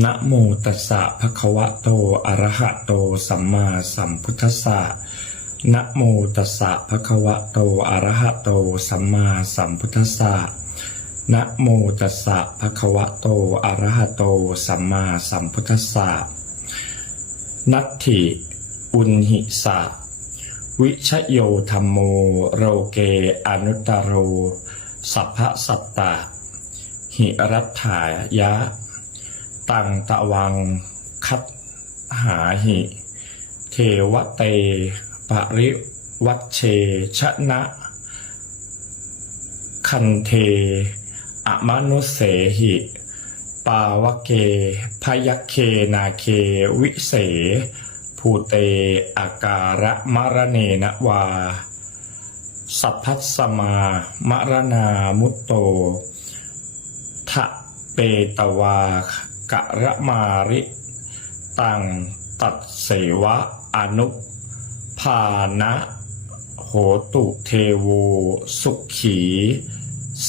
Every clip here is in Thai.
นะโมตัสสะภะคะวะโต อะระหะโต สัมมาสัมพุทธัสสะนะโมตัสสะภะคะวะโต อะระหะโต สัมมาสัมพุทธัสสะนะโมตัสสะภะคะวะโต อะระหะโต สัมมาสัมพุทธัสสะนัตถิอุนหิสะวิชโยธรรมโม โรเก อนุตตโร สัพพะสัตตะ หิรัตถายะ ตังตะวัง คัตหาหิ เทวเต ปริวัชเชชนะ คันเท อมนุเสหิ ปาวเก พยัคเคนาเควิเส ภูเตอาการะมรเนนวา สัพพัสสมามรณามุตโตทะเปตวา กะระมาริ ตังตัดเสวะอนุภานะโหตุเทโว สุขี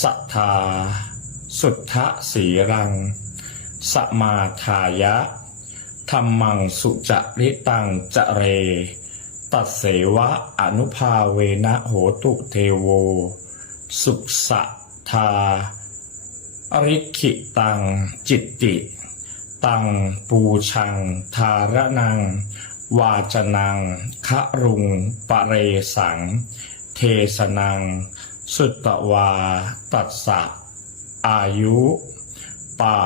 สัทธา สุทธสีรัง สมาทายะธรรมังสุจริตังจะเร ตัดเสวะอนุภาเวนะโหตุเทโว สุขสัทธาอริขิตังจิตติ ตังปูชัง ทารนัง วาจนังคะรุงปะเรสัง เทสนัง สุตตวา ตัสสะ อายุปะ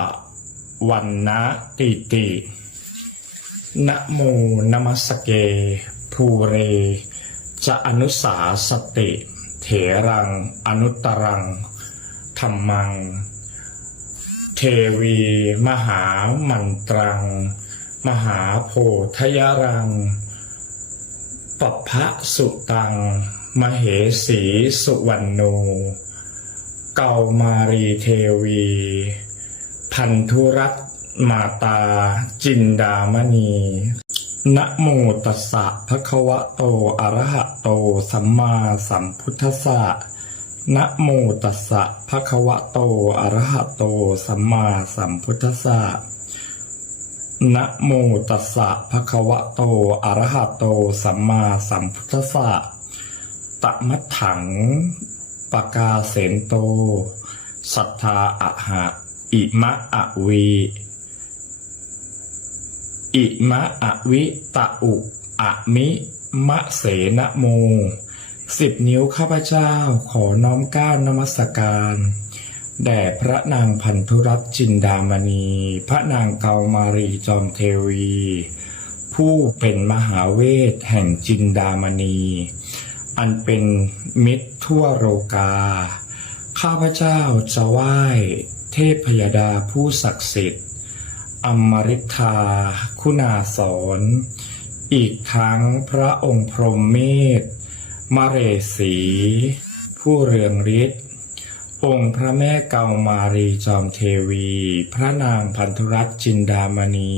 วันนะติตินะโมนมัสเก ภูเร จะอนุสาสติ เถรัง อนุตรังธรรมัง เทวี มหามันตรัง มหาโพธยรังปพะสุตัง มเหสีสุวรรณโน เกามารีเทวี พันธุรัตน์มาตา จินดามณีนะโมตัสสะภะคะวะโต อะระหะโต สัมมาสัมพุทธัสสะ นะโมตัสสะภะคะวะโต อะระหะโต สัมมาสัมพุทธัสสะนะโมตัสสะภะคะวะโต อะระหะโต สัมมาสัมพุทธัสสะตะมัถังปกาเสนโต สัทธาอะหะ อิมะอะวี อิมะอะวิตะอุอะมิ มะเสนะโม สิบนิ้วข้าพเจ้าขอน้อมก้าวนมัสการ แด่พระนางพันธุรัตน์จินดามณี พระนางเกามารีจอมเทวี ผู้เป็นมหาเวทแห่งจินดามณี อันเป็นมิตรทั่วโลกา ข้าพเจ้าจะไหว้เทพยดาผู้ศักดิ์สิทธิ์ อมริธาคุณาสอน อีกทั้งพระองค์พรหมเมธ มเรสีผู้เรืองฤทธิ์องค์พระแม่เกามารีจอมเทวี พระนางพันธุรัตน์จินดามณี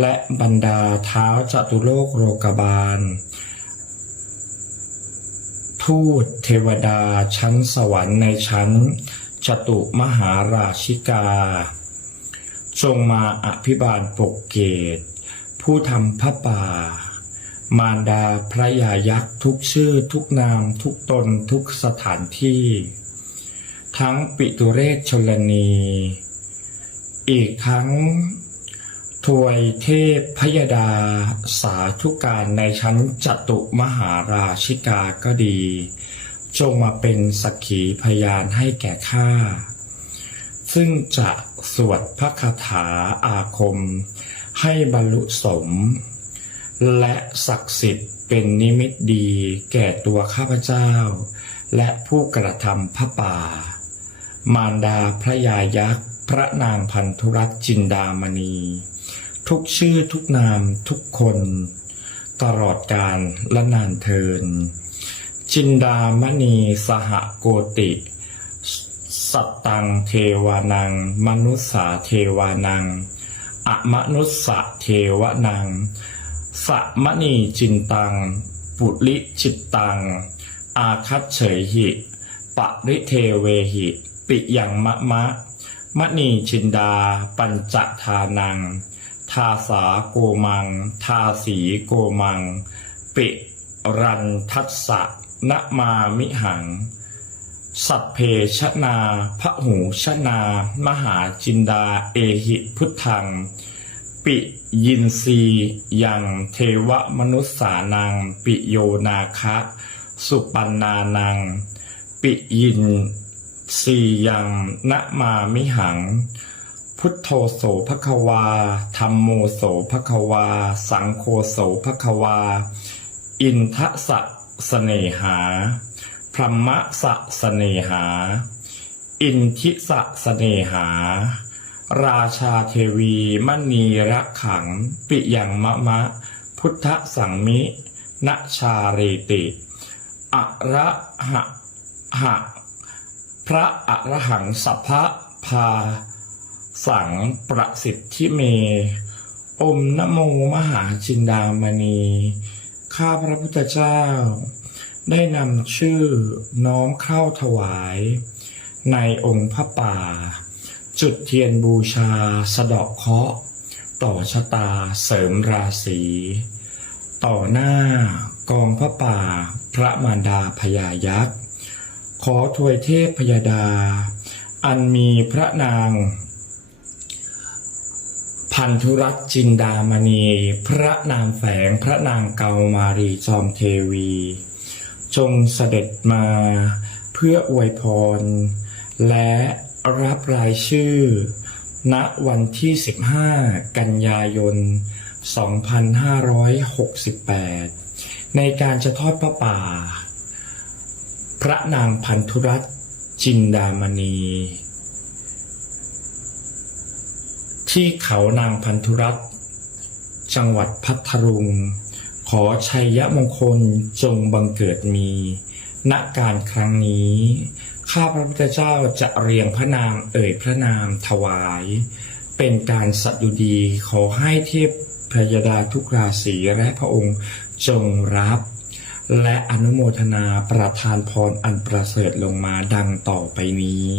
และบรรดาเท้าจตุโลกโรกบาล ทูตเทวดาชั้นสวรรค์ในชั้นจตุมหาราชิกา จงมาอภิบาลปกเกต ผู้ทำพระป่า มารดาพระยายักษ์ทุกชื่อทุกนาม ทุกตนทุกสถานที่ ทั้งปิตุเรศชลนี อีกทั้งทวยเทพพยดาสาธุการในชั้นจตุมหาราชิกาก็ดี จงมาเป็นสักขีพยานให้แก่ข้าซึ่งจะสวดพระคาถาอาคมให้บรรลุสม และศักดิ์สิทธิ์เป็นนิมิตดีแก่ตัวข้าพเจ้า และผู้กระทำพระป่า มารดาพระยายักษ์ พระนางพันธุรัตจินดามณี ทุกชื่อทุกนามทุกคน ตลอดกาลและนานเทิน จินดามณีสหโกติ สัตตังเทวานัง มนุษสาเทวานัง อมนุสสะเทวนัง สะมณีจินตัง ปุริจิตตัง อาคัตเฉยหิปริเทเวหิ ปิยังมะมะ มณีชินดา ปัญจทานัง ทาสาโกมัง ทาสีโกมัง ปิรันทัสสะนมามิหัง สัพเพชนาพระหูชนา มหาจินดา เอหิพุทธัง ปิยินซียังเทวมนุษสานัง ปิโยนาคะ สุปันนานัง ปิยินซียังนะมามิหัง พุทโธโสภควาธรรมโมโสภควา สังโฆโสภควา อินทะสะเสเนหา พรหมะสะเสเนหา อินทิสะเสเนหา ราชาเทวีมณีรักขัง ปิยังมะมะ พุทธสังมินชาเรติอะระหะหะพระอรหังสัพพะพา สังประสิทธิเม อมนโมมหาจินดามณีข้าพระพุทธเจ้า ได้นำชื่อน้อมเข้าถวาย ในองค์พระป่า จุดเทียนบูชาสะเดาะเคราะห์ต่อชะตาเสริมราศีต่อหน้ากองพระป่า พระมารดาพญายักษ์ ขอถวยเทพพยดา อันมีพระนาง พันธุรัตน์จินดามณี พระนามแฝงพระนางเกามารีจอมเทวี จงเสด็จมาเพื่ออวยพร และ รับรายชื่อ ณวันที่ 15 กันยายน 2568 ในการจะทอดพระป่า พระนางพันธุรัตน์จินดามณี ที่เขานางพันธุรัตน์จังหวัดพัทลุง ขอชัยยะมงคลจงบังเกิดมี ณการครั้งนี้ ข้าพระพุทธเจ้าจะเรียงพระนามเอ่ยพระนามถวาย เป็นการสัตย์ดุดีขอให้เทพพยดาทุกราศีและพระองค์จงรับ และอนุโมทนาประทานพรอันประเสริฐลงมาดังต่อไปนี้